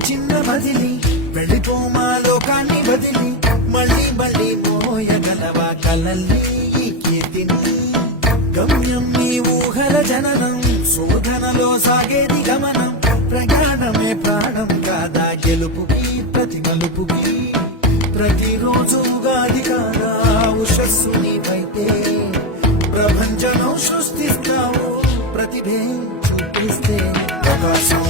చిన్న బదిలి వెళ్ళిపోమా లోకాన్ని వదిలి మళ్ళీ మళ్ళీ మోయగలవా కలల్ని ఈ కీర్తిని గమ్యం నీ ఊహల జననం శోధనలో సాగేది గమనం ప్రయాణమే ప్రాణం కాదా గెలుపుకి ప్రతి మలుపుకి ప్రతిరోజు ఉగాది కాదా ఉషస్సు నీవైతే ప్రపంచం సృష్టిస్తావు ప్రతిభే చూపిస్తే ప్రకాశం